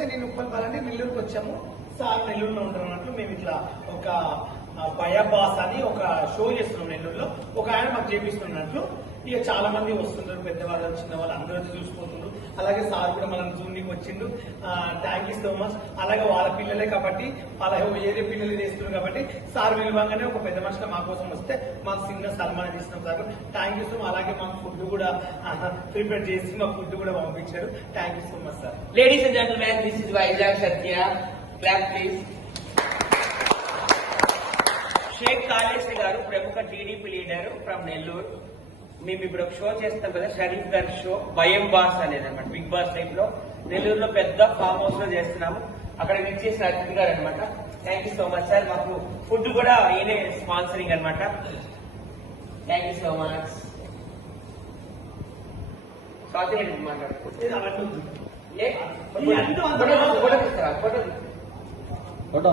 నమస్తే, నేను ఉప్పల్ బాలండి, నెల్లూరుకి వచ్చాము. సార్ నెల్లూరులో ఉంటున్నట్లు మేము ఇట్లా ఒక బయాబాస్ అని ఒక షో చేస్తున్నాం నెల్లూరులో. ఒక ఆయన మాకు చేపిస్తున్నట్లు ఇక చాలా మంది వస్తుంటారు, పెద్దవాళ్ళు చిన్నవాళ్ళు అందరూ చూసిపోతున్నారు. అలాగే సార్ కూడా మనం జూన్కి వచ్చిండు. Thank you so much. అలాగే వాళ్ళ పిల్లలే కాబట్టి వాళ్ళ ఏదే పిల్లలు చేస్తున్నారు కాబట్టి సార్ విలువంగానే ఒక పెద్ద మనిషిగా మా కోసం వస్తే మాకు చిన్న సన్మానం ఇస్తున్నాం sir. Thank you so much. అలాగే మాకు ఫుడ్ కూడా ప్రిపేర్ చేసి మాకు ఫుడ్ కూడా పంపించారు. Thank you so much sir. Ladies and gentlemen, this is Vizag Satya. Clap please. Shaik Kaleshwari గారు ప్రముఖ టీడీపీ లీడర్ ఫ్రమ్ నెల్లూరు. మేము ఇప్పుడు ఒక షో చేస్తాం కదా, షరీఫ్ గారి షో భయం బాస్ అనేది అనమాట. బిగ్ బాస్ టైప్ లో నెల్లూరులో పెద్ద ఫామ్ హౌస్ లో చేస్తున్నాము. అక్కడ విచ్చేసిన అతిథి గారు అనమాట. Thank you so much sir. మాకు ఫుడ్ కూడా ఈయనే స్పాన్సరింగ్ అనమాట. Thank you so much. Swathi మాట్లాడుతున్నాను. ఫోటో